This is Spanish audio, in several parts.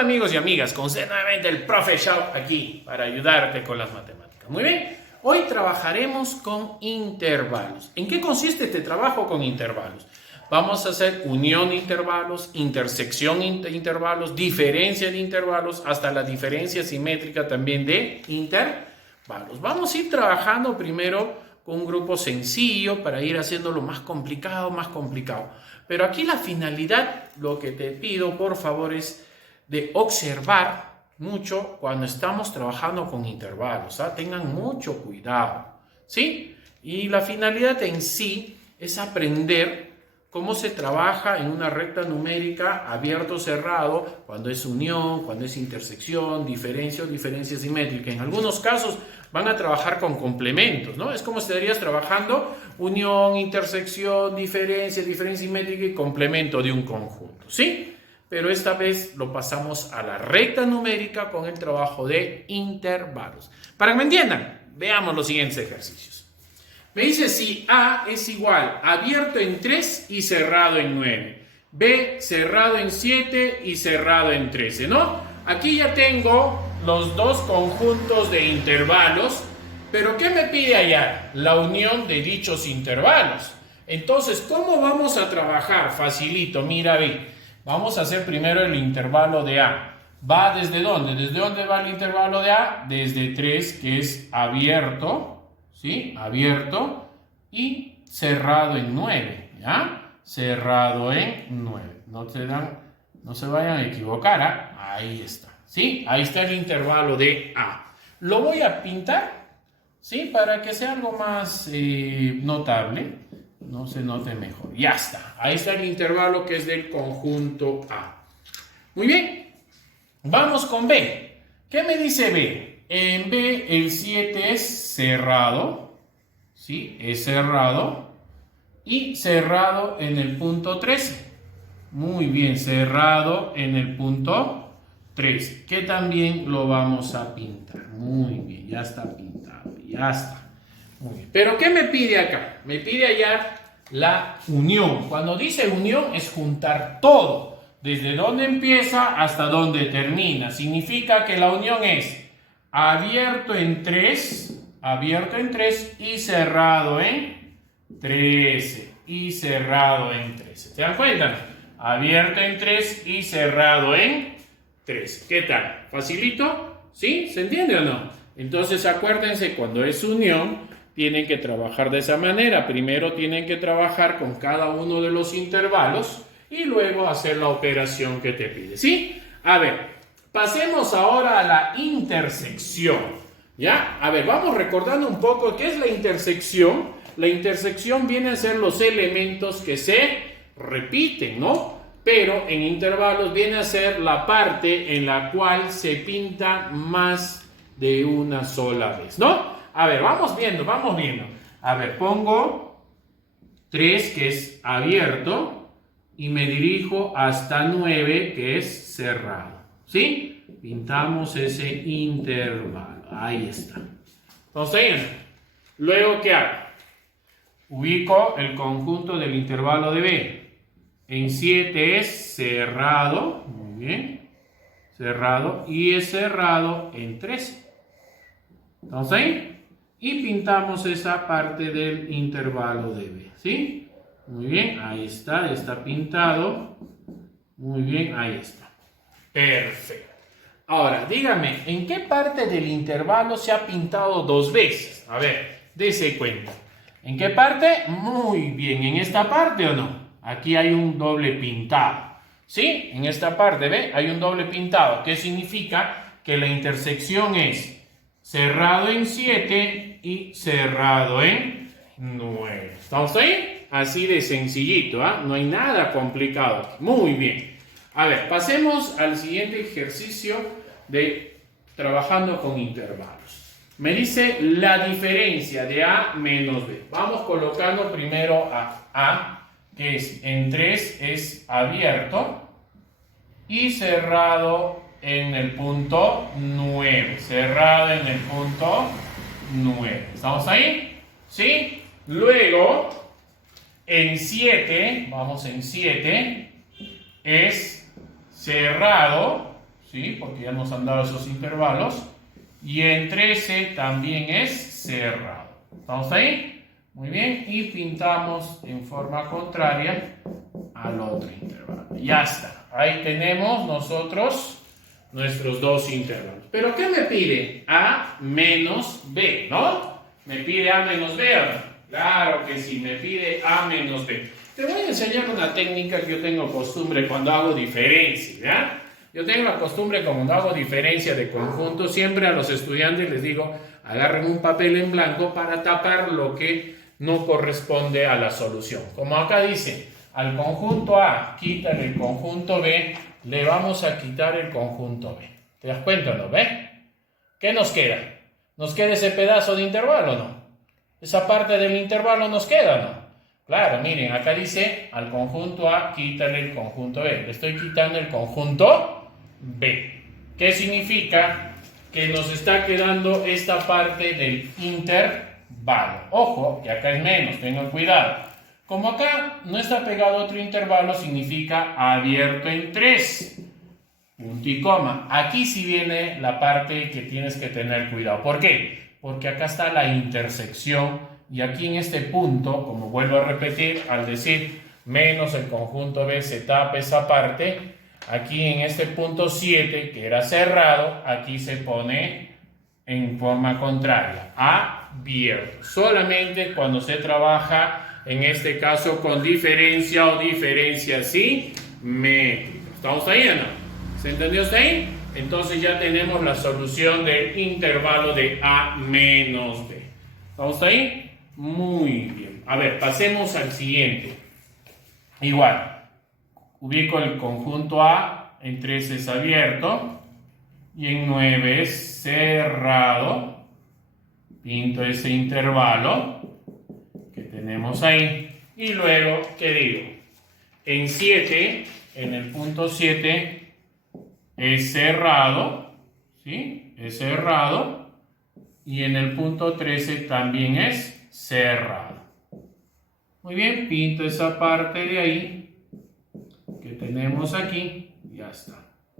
Hola amigos y amigas, con usted nuevamente el Profe Shao aquí para ayudarte con las matemáticas. Muy bien, hoy trabajaremos con intervalos. ¿En qué consiste este trabajo con intervalos? Vamos a hacer unión de intervalos, intersección de intervalos, diferencia de intervalos, hasta la diferencia simétrica también de intervalos. Vamos a ir trabajando primero con un grupo sencillo para ir haciéndolo más complicado. Pero aquí la finalidad, lo que te pido por favor es de observar mucho cuando estamos trabajando con intervalos, ¿ah? Tengan mucho cuidado, ¿sí? Y la finalidad en sí es aprender cómo se trabaja en una recta numérica abierto o cerrado, cuando es unión, cuando es intersección, diferencia o diferencia simétrica. En algunos casos van a trabajar con complementos, ¿no? Es como si estarías trabajando unión, intersección, diferencia simétrica y complemento de un conjunto, ¿sí? Pero esta vez lo pasamos a la recta numérica con el trabajo de intervalos. Para que me entiendan, veamos los siguientes ejercicios. Me dice si A es igual abierto en 3 y cerrado en 9. B cerrado en 7 y cerrado en 13, ¿no? Aquí ya tengo los dos conjuntos de intervalos, pero ¿qué me pide hallar? La unión de dichos intervalos. Entonces, ¿cómo vamos a trabajar? Facilito, mira, ve. Vamos a hacer primero el intervalo de A. ¿Va desde dónde? ¿Desde dónde va el intervalo de A? Desde 3, que es abierto, ¿sí? Abierto y cerrado en 9, ¿ya? Cerrado en 9. No se vayan a equivocar, ¿ah? Ahí está, ¿sí? Ahí está el intervalo de A. Lo voy a pintar, ¿sí? Para que sea algo más notable. No se note mejor. Ya está. Ahí está el intervalo que es del conjunto A. Muy bien. Vamos con B. ¿Qué me dice B? En B el 7 es cerrado. ¿Sí? Es cerrado. Y cerrado en el punto 13. Muy bien. Cerrado en el punto 13. Que también lo vamos a pintar. Muy bien. Ya está pintado. Ya está. Muy bien. ¿Pero qué me pide acá? Me pide hallar la unión. Cuando dice unión es juntar todo. Desde donde empieza hasta donde termina. Significa que la unión es abierto en 3 y cerrado en 13. Y cerrado en 13. ¿Se dan cuenta? Abierto en 3 y cerrado en 13. ¿Qué tal? ¿Facilito? ¿Sí? ¿Se entiende o no? Entonces acuérdense, cuando es unión tienen que trabajar de esa manera. Primero tienen que trabajar con cada uno de los intervalos y luego hacer la operación que te pide, ¿sí? A ver, pasemos ahora a la intersección, ¿ya? A ver, vamos recordando un poco qué es la intersección. La intersección viene a ser los elementos que se repiten, ¿no? Pero en intervalos viene a ser la parte en la cual se pinta más de una sola vez, ¿no? A ver, vamos viendo. A ver, pongo 3, que es abierto, y me dirijo hasta 9, que es cerrado, ¿sí? Pintamos ese intervalo. Ahí está. Entonces, luego, ¿qué hago? Ubico el conjunto del intervalo de B. En 7 es cerrado, muy bien, cerrado, y es cerrado en 13. Entonces, y pintamos esa parte del intervalo de B, ¿sí? Muy bien, ahí está, está pintado. Muy bien, ahí está. Perfecto. Ahora, dígame, ¿en qué parte del intervalo se ha pintado dos veces? A ver, dése cuenta. ¿En qué parte? Muy bien, ¿en esta parte o no? Aquí hay un doble pintado, ¿sí? En esta parte, ¿ve? Hay un doble pintado. ¿Qué significa? Que la intersección es cerrado en 7 y cerrado en 9. ¿Estamos ahí? Así de sencillito, ¿ah? No hay nada complicado. Muy bien. A ver, pasemos al siguiente ejercicio de trabajando con intervalos. Me dice la diferencia de A menos B. Vamos colocando primero A, que es en 3 es abierto y cerrado en el punto 9. Cerrado en el punto 9. ¿Estamos ahí? ¿Sí? Luego, en 7, vamos en 7, es cerrado, ¿sí? Porque ya nos han dado esos intervalos. Y en 13 también es cerrado. ¿Estamos ahí? Muy bien. Y pintamos en forma contraria al otro intervalo. Ya está. Ahí tenemos nosotros nuestros dos intervalos. ¿Pero qué me pide? A menos B, ¿no? ¿Me pide A menos B o no? Claro que sí, me pide A menos B. Te voy a enseñar una técnica que yo tengo costumbre cuando hago diferencia, ¿ya? Yo tengo la costumbre cuando hago diferencia de conjunto, siempre a los estudiantes les digo, agarren un papel en blanco para tapar lo que no corresponde a la solución. Como acá dice, al conjunto A, quítale el conjunto B, le vamos a quitar el conjunto B. ¿Te das cuenta o no? ¿Ve? ¿Qué nos queda? ¿Nos queda ese pedazo de intervalo o no? ¿Esa parte del intervalo nos queda o no? Claro, miren, acá dice, al conjunto A, quítale el conjunto B. Le estoy quitando el conjunto B. ¿Qué significa? Que nos está quedando esta parte del intervalo. Ojo, que acá es menos, tengan cuidado. Como acá no está pegado otro intervalo, significa abierto en 3. Punto y coma. Aquí sí viene la parte que tienes que tener cuidado. ¿Por qué? Porque acá está la intersección y aquí en este punto, como vuelvo a repetir, al decir menos el conjunto B se tapa esa parte, aquí en este punto 7, que era cerrado, aquí se pone en forma contraria, abierto. Solamente cuando se trabaja, en este caso, con diferencia o diferencia simétrica. ¿Estamos ahí o no? ¿Se entendió hasta ahí? Entonces ya tenemos la solución del intervalo de A menos B. ¿Estamos ahí? Muy bien. A ver, pasemos al siguiente. Igual, ubico el conjunto A, en 3 es abierto y en 9 es cerrado. Pinto ese intervalo que tenemos ahí. Y luego, ¿qué digo? En 7, en el punto 7, es cerrado, ¿sí? Es cerrado. Y en el punto 13 también es cerrado. Muy bien, pinto esa parte de ahí que tenemos aquí. Ya está.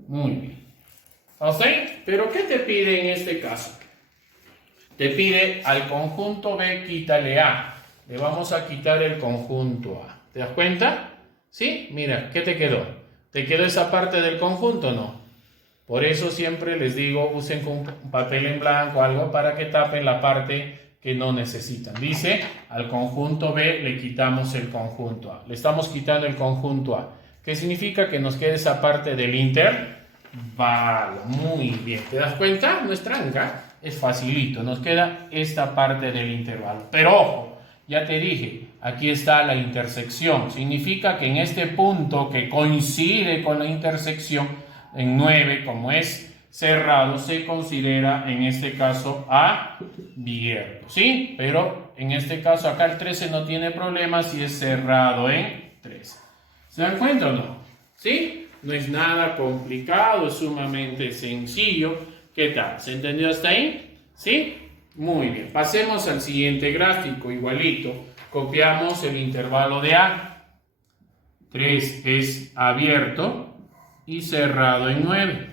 Muy bien. ¿Ok? ¿Pero qué te pide en este caso? Te pide al conjunto B, quítale A. Le vamos a quitar el conjunto A. ¿Te das cuenta? ¿Sí? Mira, ¿qué te quedó? ¿Te quedó esa parte del conjunto o no? Por eso siempre les digo, usen un papel en blanco o algo para que tapen la parte que no necesitan. Dice, al conjunto B le quitamos el conjunto A. Le estamos quitando el conjunto A. ¿Qué significa? Que nos queda esa parte del intervalo. Muy bien. ¿Te das cuenta? No es tranca. Es facilito. Nos queda esta parte del intervalo. Pero ojo, ya te dije, aquí está la intersección. Significa que en este punto que coincide con la intersección, en 9, como es cerrado, se considera en este caso abierto, ¿sí? Pero en este caso acá el 13 no tiene problema si es cerrado en 13. ¿Se dan cuenta o no? ¿Sí? No es nada complicado, es sumamente sencillo. ¿Qué tal? ¿Se entendió hasta ahí? ¿Sí? Muy bien. Pasemos al siguiente gráfico, igualito. Copiamos el intervalo de A. 3 es abierto y cerrado en 9.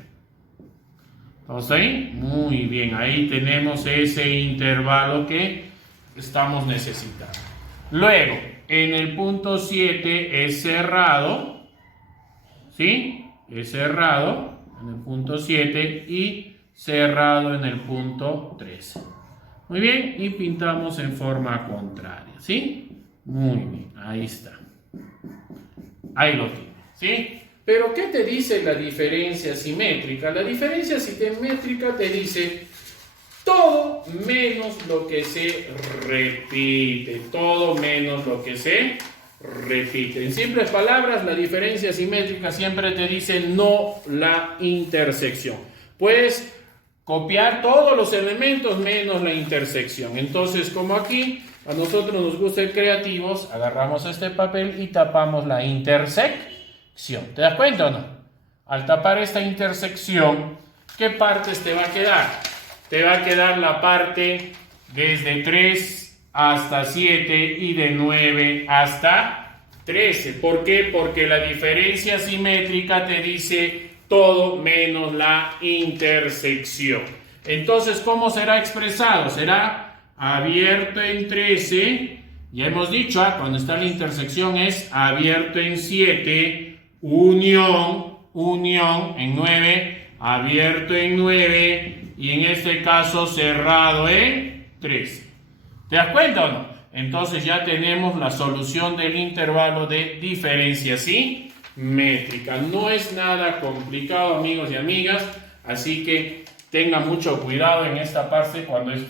¿Estamos ahí? Muy bien, ahí tenemos ese intervalo que estamos necesitando. Luego, en el punto 7 es cerrado, ¿sí? Es cerrado en el punto 7 y cerrado en el punto 13. Muy bien, y pintamos en forma contraria, ¿sí? Muy bien, ahí está. Ahí lo tiene, ¿sí? Pero ¿qué te dice la diferencia simétrica? La diferencia simétrica te dice todo menos lo que se repite. Todo menos lo que se repite. En simples palabras, la diferencia simétrica siempre te dice no la intersección. Puedes copiar todos los elementos menos la intersección. Entonces, como aquí a nosotros nos gusta ser creativos, agarramos este papel y tapamos la intersección. ¿Te das cuenta o no? Al tapar esta intersección, ¿qué partes te va a quedar? Te va a quedar la parte desde 3 hasta 7 y de 9 hasta 13. ¿Por qué? Porque la diferencia simétrica te dice todo menos la intersección. Entonces, ¿cómo será expresado? Será abierto en 13, ya hemos dicho, cuando está la intersección es abierto en 7, unión en 9, abierto en 9 y en este caso cerrado en 13. ¿Te das cuenta o no? Entonces ya tenemos la solución del intervalo de diferencia simétrica. No es nada complicado, amigos y amigas, así que tengan mucho cuidado en esta parte cuando es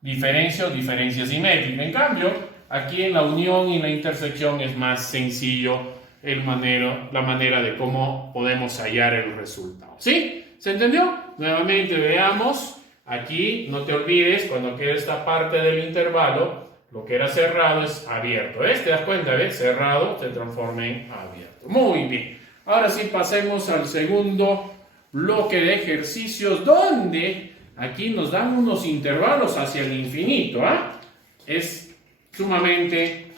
diferencia o diferencia simétrica. En cambio, aquí en la unión y la intersección es más sencillo la manera de cómo podemos hallar el resultado. ¿Sí? ¿Se entendió? Nuevamente veamos. Aquí no te olvides, cuando quede esta parte del intervalo, lo que era cerrado es abierto. ¿Te das cuenta? ¿Ves? Cerrado se transforma en abierto. Muy bien. Ahora sí pasemos al segundo bloque de ejercicios, donde aquí nos dan unos intervalos hacia el infinito. Es sumamente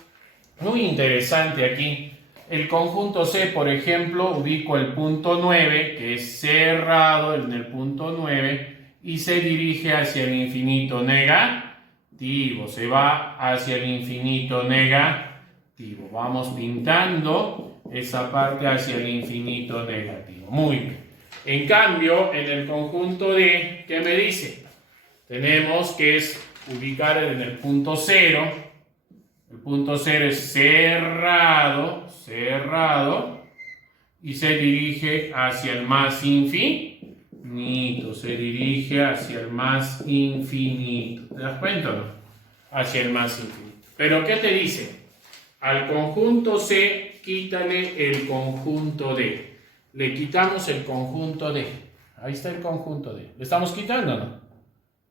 muy interesante aquí. El conjunto C, por ejemplo, ubico el punto 9, que es cerrado en el punto 9, y se dirige hacia el infinito negativo. Se va hacia el infinito negativo. Vamos pintando esa parte hacia el infinito negativo. Muy bien. En cambio, en el conjunto D, ¿qué me dice? Tenemos que es ubicar en el punto 0. El punto 0 es cerrado, y se dirige hacia el más infinito. Se dirige hacia el más infinito. ¿Te das cuenta o no? Hacia el más infinito. ¿Pero qué te dice? Al conjunto C, quítale el conjunto D. Le quitamos el conjunto D. Ahí está el conjunto D. ¿Le estamos quitando o no?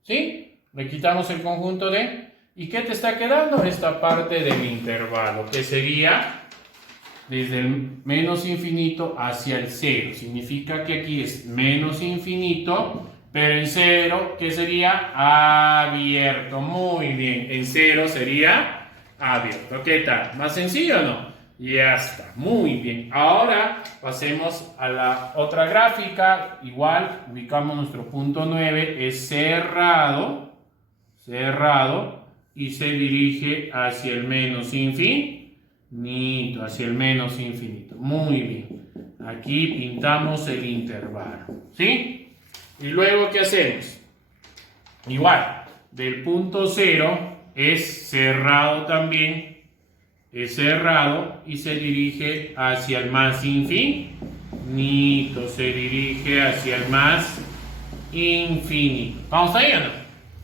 ¿Sí? Le quitamos el conjunto D. ¿Y qué te está quedando? Esta parte del intervalo, que sería desde el menos infinito hacia el 0. Significa que aquí es menos infinito, pero en 0, ¿qué sería? Abierto. Muy bien. En 0 sería abierto. ¿Qué tal? ¿Más sencillo o no? Ya está. Muy bien. Ahora pasemos a la otra gráfica. Igual, ubicamos nuestro punto 9. Es cerrado. Y se dirige hacia el menos infinito, hacia el menos infinito. Muy bien. Aquí pintamos el intervalo, ¿sí? Y luego, ¿qué hacemos? Igual, del punto 0 es cerrado también, es cerrado y se dirige hacia el más infinito, se dirige hacia el más infinito. ¿Vamos ahí o no?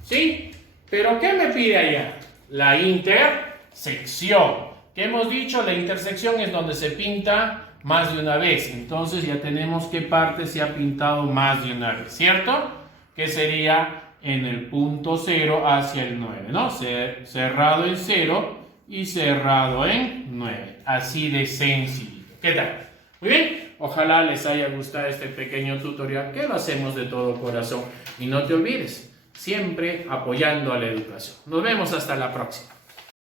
¿Sí? ¿Pero qué me pide allá? La intersección. ¿Qué hemos dicho? La intersección es donde se pinta más de una vez. Entonces ya tenemos qué parte se ha pintado más de una vez, ¿cierto? Que sería en el punto 0 hacia el 9, ¿no? Cerrado en 0 y cerrado en 9. Así de sencillo. ¿Qué tal? Muy bien. Ojalá les haya gustado este pequeño tutorial que lo hacemos de todo corazón. Y no te olvides, siempre apoyando a la educación. Nos vemos hasta la próxima.